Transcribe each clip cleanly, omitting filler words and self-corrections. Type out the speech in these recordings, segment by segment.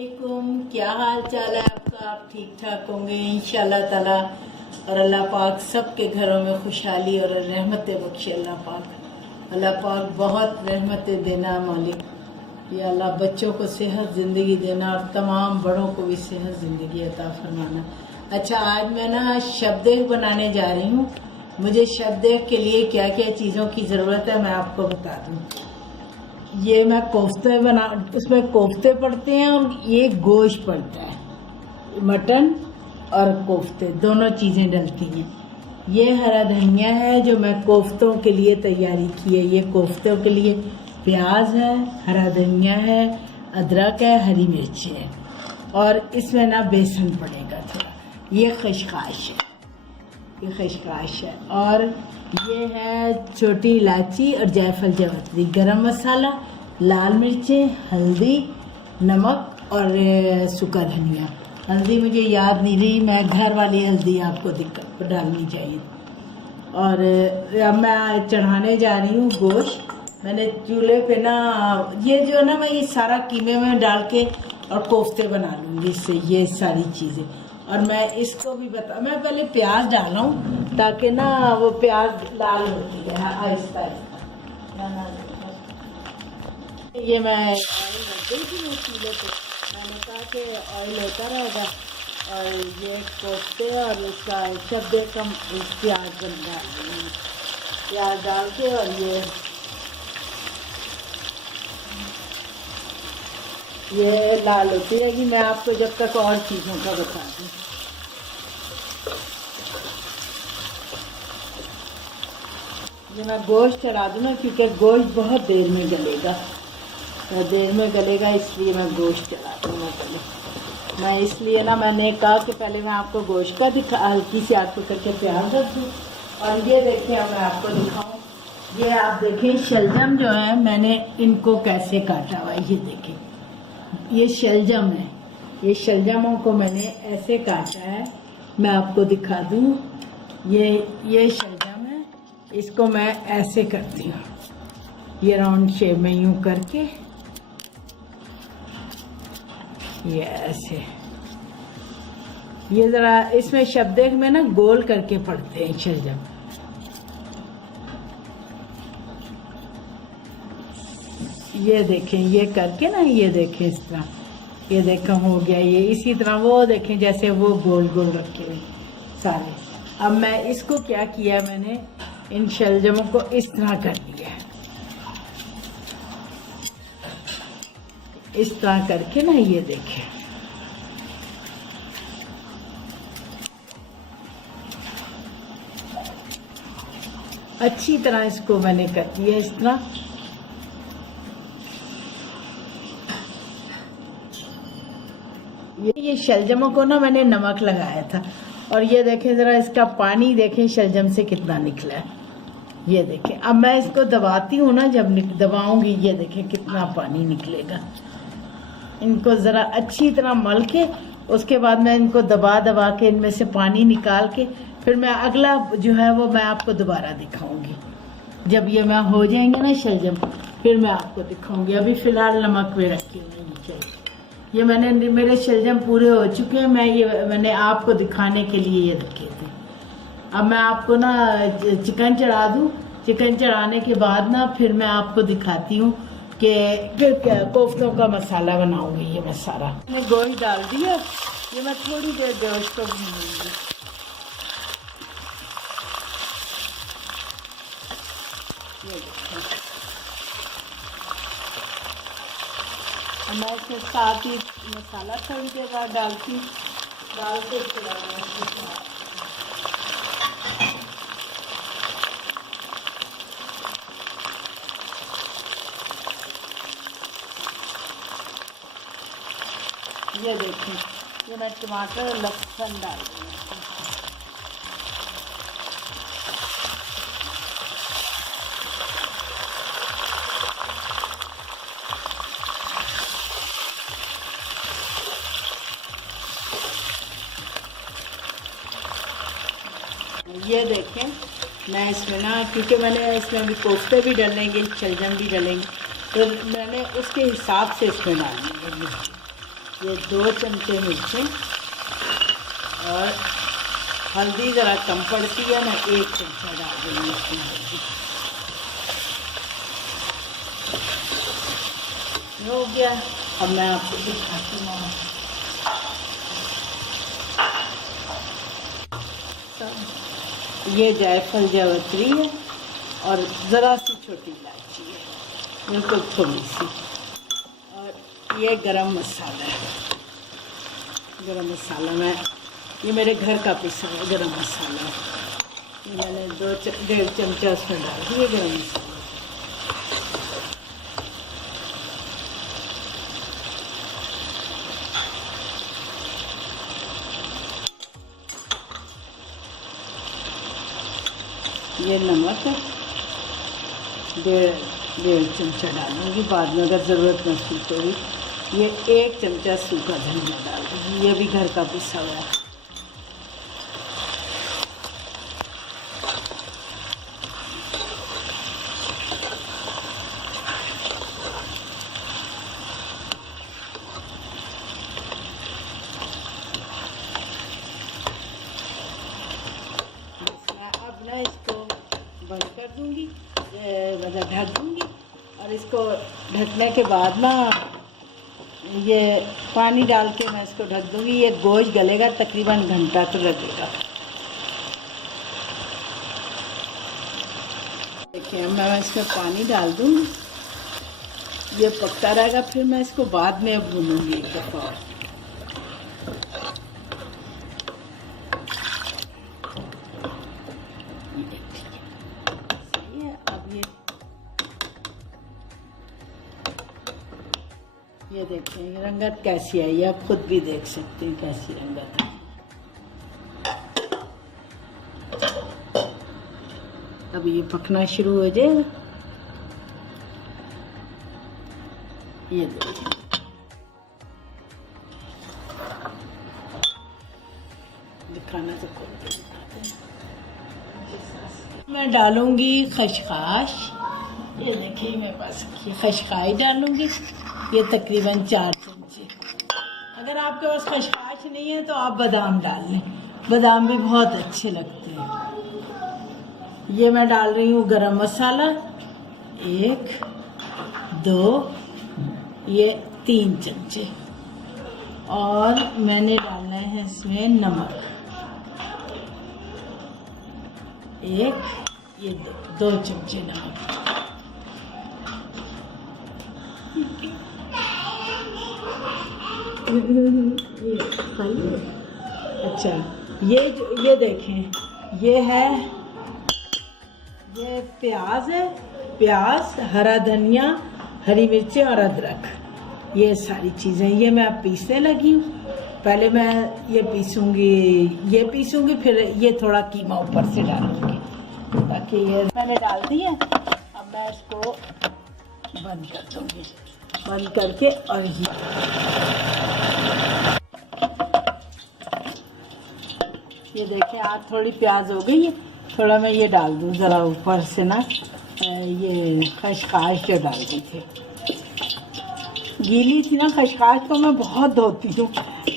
अस्सलामुअलैकुम, क्या हाल चाल है आपका। आप ठीक ठाक होंगे इंशाल्लाह ताला। और अल्लाह पाक सबके घरों में खुशहाली और रहमतें बख्शे। अल्लाह पाक बहुत रहमतें देना मालिक। या अल्लाह बच्चों को सेहत ज़िंदगी देना और तमाम बड़ों को भी सेहत ज़िंदगी अता फरमाना। अच्छा, आज मैं ना शबदेख बनाने जा रही हूँ। मुझे शबदेख के लिए क्या क्या चीज़ों की ज़रूरत है मैं आपको बता दूँ। ये मैं कोफ्ते उसमें कोफ्ते पड़ते हैं और ये गोश्त पड़ता है, मटन और कोफ्ते दोनों चीज़ें डलती हैं। ये हरा धनिया है जो मैं कोफ्तों के लिए तैयारी की है। ये कोफ्तों के लिए प्याज है, हरा धनिया है, अदरक है, हरी मिर्च है और इसमें ना बेसन पड़ेगा थोड़ा। ये खशखाश है, ये खशखाश है और ये है छोटी इलायची और जायफल जावित्री, गरम मसाला, लाल मिर्चें, हल्दी, नमक और सूखा धनिया। हल्दी मुझे याद नहीं रही, मैं घर वाली हल्दी आपको डालनी चाहिए। और अब मैं चढ़ाने जा रही हूँ गोश्त। मैंने चूल्हे पे ना ये जो ना मैं ये सारा कीमे में डाल के और कोफ्ते बना लूँगी इससे, ये सारी चीज़ें। और मैं इसको भी मैं पहले प्याज डाला हूँ ताकि ना वो प्याज लाल होती है आहिस्ता आहिस्ता। ये मैं ऑयल रख गई थी चूल्हे पे, मैंने कहा कि ऑयल होता रहेगा। और ये कोफ्ते और इसका शब्दे कम प्याज डाल के और ये लाल होती रहेगी। मैं आपको जब तक और चीज़ों का बता दूँ। ये मैं गोश्त चढ़ा दूँ ना, क्योंकि गोश्त बहुत देर में गलेगा, इसलिए मैं गोश्त चढ़ा दूँ। मैं इसलिए ना मैंने कहा कि पहले मैं आपको गोश्त का हल्की सी आग करके प्याज रख दूँ। और ये देखिए अब मैं आपको दिखाऊँ। ये आप देखें शलजम जो है मैंने इनको कैसे काटा हुआ है। ये देखें, ये शलजम है। ये शलजमों को मैंने ऐसे काटा है, मैं आपको दिखा दूँ। ये शलजम है, इसको मैं ऐसे करती हूँ, ये राउंड शेप में यूं करके, ये ऐसे। ये ज़रा इसमें शब्देख में ना गोल करके पड़ते हैं शलजम। ये देखें, ये करके ना, ये देखें इस तरह, ये देखें हो गया। ये इसी तरह वो देखें जैसे वो गोल गोल रखे हुए सारे। अब मैं इसको क्या किया, मैंने इन शलजमों को इस तरह कर दिया है, इस तरह करके ना, ये देखें। अच्छी तरह इसको मैंने कर दिया इस तरह। ये शलजमों को ना मैंने नमक लगाया था और ये देखें ज़रा इसका पानी देखें शलजम से कितना निकला है। ये देखें, अब मैं इसको दबाती हूँ ना, जब दबाऊंगी ये देखें कितना पानी निकलेगा। इनको ज़रा अच्छी तरह मल के उसके बाद मैं इनको दबा दबा के इनमें से पानी निकाल के फिर मैं अगला जो है वो मैं आपको दोबारा दिखाऊंगी। जब ये मैं हो जाएंगे ना शलजम, फिर मैं आपको दिखाऊंगी। अभी फ़िलहाल नमक में रखी हुई नीचे। ये मेरे शलजम पूरे हो चुके हैं। मैंने आपको दिखाने के लिए ये रखे थे। अब मैं आपको ना चिकन चढ़ा दूँ। चिकन चढ़ाने के बाद ना फिर मैं आपको दिखाती हूँ कि फिर कोफ्तों का मसाला बनाऊंगी। ये मैं सारा मैंने गोश्त डाल दिया। ये मैं थोड़ी देर गोश्त को भूनूंगी। ये देखिए, मैं इसके साथ ही मसाला थोड़ी देर बाद डाल के ये देखें, ये मैं टमाटर और लहसुन डाल दूँगी। ये देखें, मैं इसमें ना, क्योंकि मैंने इसमें भी कोफ्ते भी डालेंगे, शलजम भी डालेंगे, तो मैंने उसके हिसाब से इसमें डालेंगे। ये 2 चमचे मिर्चें और हल्दी ज़रा कम पड़ती है ना, 1 चमचा डाल देंगे इसमें हल्दी। हो गया। अब मैं आपको दिखाती हूँ। ये जायफल जावित्री है और ज़रा सी छोटी इलायची है, बिल्कुल थोड़ी सी। और ये गरम मसाला है। गरम मसाला में ये मेरे घर का पिसा हुआ गरम मसाला है। ये मैंने 1.5 चमचा उसमें डाल दिए गरम मसाला। ये नमक है, 1.5 चमचा डालूंगी, बाद में अगर ज़रूरत महसूस होगी। ये 1 चमचा सूखा धनिया डाल दूँगी, ये भी घर का पिसा हुआ है। अब ना इसको बंद कर दूँगी, मतलब ढक दूँगी। और इसको ढकने के बाद ना ये पानी डाल के मैं इसको ढक दूँगी। ये गोश्त गलेगा तकरीबन घंटा तो लगेगा। देखिए मैं इसमें पानी डाल दूँगी, ये पकता रहेगा। फिर मैं इसको बाद में भूनूँगी एक दफ़ा और। ये देखें रंगत कैसी आई है, आप खुद भी देख सकते हैं कैसी रंगत है। अब ये पकना शुरू हो जाएगा। ये देखिए दिखाना तो खोल के दिखाते हैं। मैं डालूंगी खशखाश। ये देखिए मेरे पास खशखाश डालूंगी, ये तकरीबन 4 चमचे। अगर आपके पास खशखाश नहीं है तो आप बादाम डाल लें, बादाम भी बहुत अच्छे लगते हैं। ये मैं डाल रही हूँ गरम मसाला, 1 2 ये 3 चमचे। और मैंने डालना है इसमें नमक, 1 ये 2 चमचे नमक। अच्छा ये देखें, ये है, ये प्याज है, प्याज, हरा धनिया, हरी मिर्चें और अदरक, ये सारी चीज़ें ये मैं अब पीसने लगी हूँ। पहले मैं ये पीसूंगी, फिर ये थोड़ा कीमा ऊपर से डालूंगी ताकि ये मैंने डाल दिया। अब मैं इसको बंद कर दूंगी, बंद करके। और ये देखें आज थोड़ी प्याज हो गई है, थोड़ा मैं ये डाल दूँ ज़रा ऊपर से ना, ये खशखाश जो डाल दी थी, गीली थी ना खशखाश, तो मैं बहुत धोती हूँ।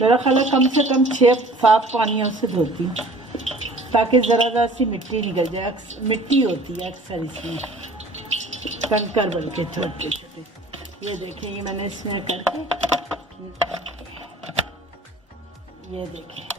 मेरा ख्याल है कम से कम 6-7 पानियों से धोती हूँ ताकि ज़रा सी मिट्टी निकल जाए। मिट्टी होती है अक्सर इसमें, कंकर बल्कि छोटे छोटे। ये देखें ये मैंने इसमें करके, ये देखें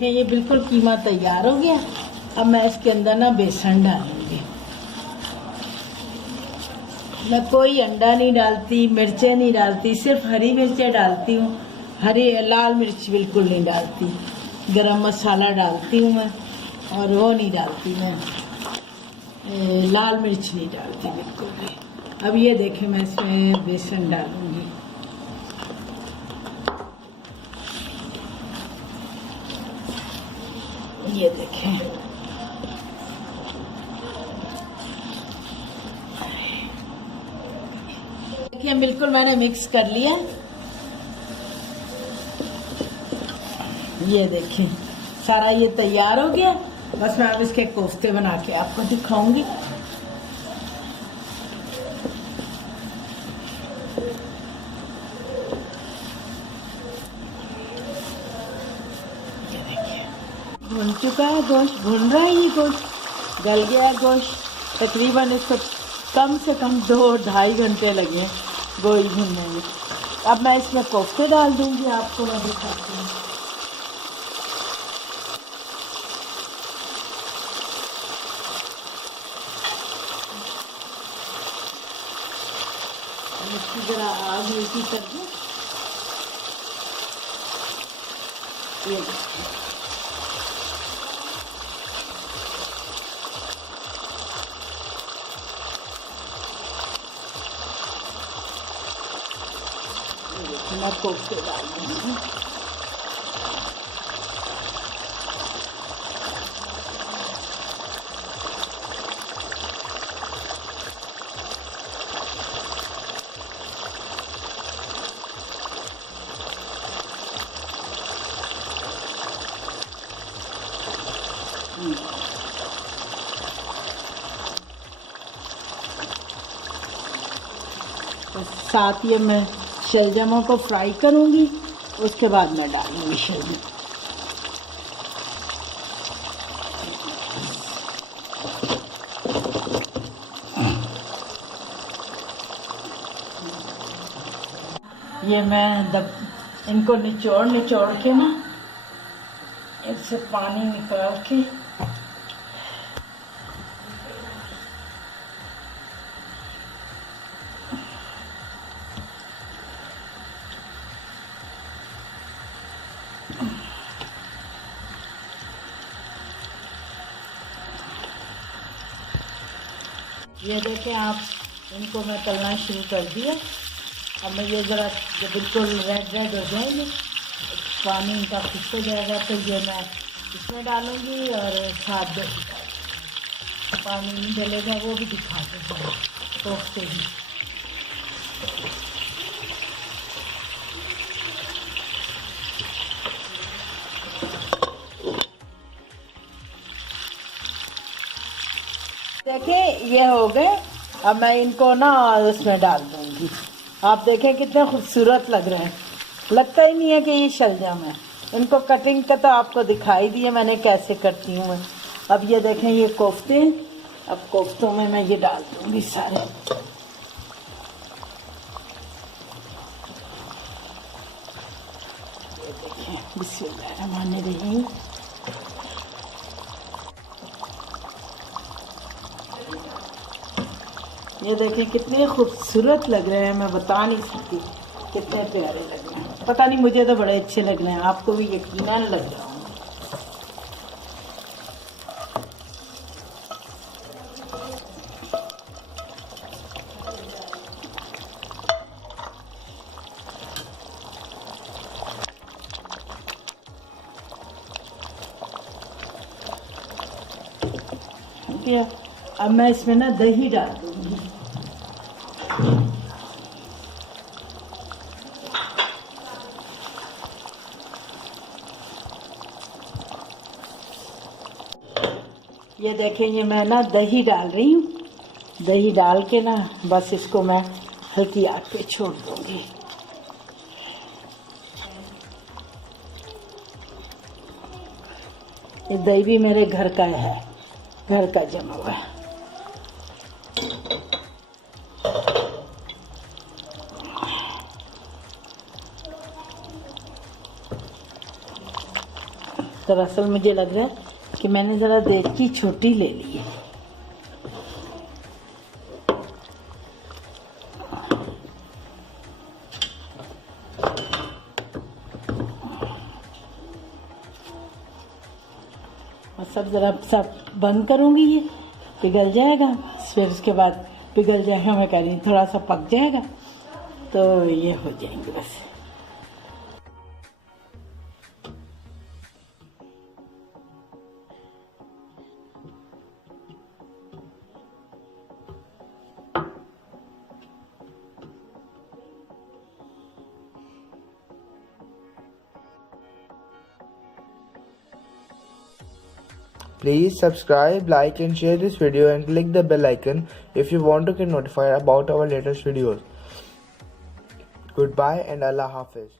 ये बिल्कुल कीमा तैयार हो गया। अब मैं इसके अंदर ना बेसन डालूंगी। मैं कोई अंडा नहीं डालती, मिर्चें नहीं डालती, सिर्फ हरी मिर्चें डालती हूँ। लाल मिर्च बिल्कुल नहीं डालती। गरम मसाला डालती हूँ मैं, और वो नहीं डालती मैं, लाल मिर्च नहीं डालती बिल्कुल भी। अब ये देखें मैं इसमें बेसन डालूंगी। ये देखें देखिए बिल्कुल मैंने मिक्स कर लिया। ये देखिए सारा ये तैयार हो गया। बस मैं अब इसके कोफ्ते बना के आपको दिखाऊंगी। ये देखिए भुन चुका है गोश्त, भुन रहा है ये गोश्त, गल गया गोश्त। तकरीबन इसको कम से कम 2-2.5 घंटे लगे गोश्त भुनने में। अब मैं इसमें कोफ्ते डाल दूंगी, आपको मैं दिखाती हूँ। इसकी जरा आग मीठी कर दूँ। ये मैं कोफ्ते डाल दूँगी। तो साथ ये मैं शलजमों को फ्राई करूँगी, उसके बाद मैं डालूँगी शलजम। ये मैं इनको निचोड़ के ना, इससे पानी निकाल के ये देखें आप, इनको मैं तलना शुरू कर दिया। अब मैं ये ज़रा जब बिल्कुल रेड हो जाएंगे, पानी इनका खुश्क हो जाएगा, तो ये मैं इसमें डालूँगी और साथ दही पानी नहीं डलेगा, वो भी दिखा दूँगा कोफ्ते भी। देखिए ये हो गए। अब मैं इनको ना उसमें डाल दूँगी। आप देखें कितने खूबसूरत लग रहे हैं, लगता ही नहीं है कि ये शलजम है। इनको कटिंग का तो आपको दिखाई दिया मैंने कैसे करती हूँ मैं। अब ये देखें ये कोफ्ते, अब कोफ्तों में मैं ये डाल दूँगी सारे। ये देखिए बिस्मिल्लाहिर्रहमानिर्रहीम। ये देखें कितने खूबसूरत लग रहे हैं, मैं बता नहीं सकती कितने प्यारे लग रहे हैं। पता नहीं, मुझे तो बड़े अच्छे लग रहे हैं, आपको भी यकीनन लग रहा होगा। अब मैं इसमें ना दही डाल दूंगी। ये देखें ये मैं ना दही डाल रही हूँ। दही डाल के ना बस इसको मैं हल्की आग पे छोड़ दूंगी। ये दही भी मेरे घर का है, घर का जमा हुआ है। दरअसल मुझे लग रहा है कि मैंने ज़रा देगी छोटी ले ली है। और सब बंद करूँगी, ये पिघल जाएगा। फिर उसके बाद पिघल जाएगा, मैं कह रही हूँ थोड़ा सा पक जाएगा तो ये हो जाएंगे बस। Please subscribe, like and share this video and click the bell icon if you want to get notified about our latest videos. Goodbye and Allah Hafiz.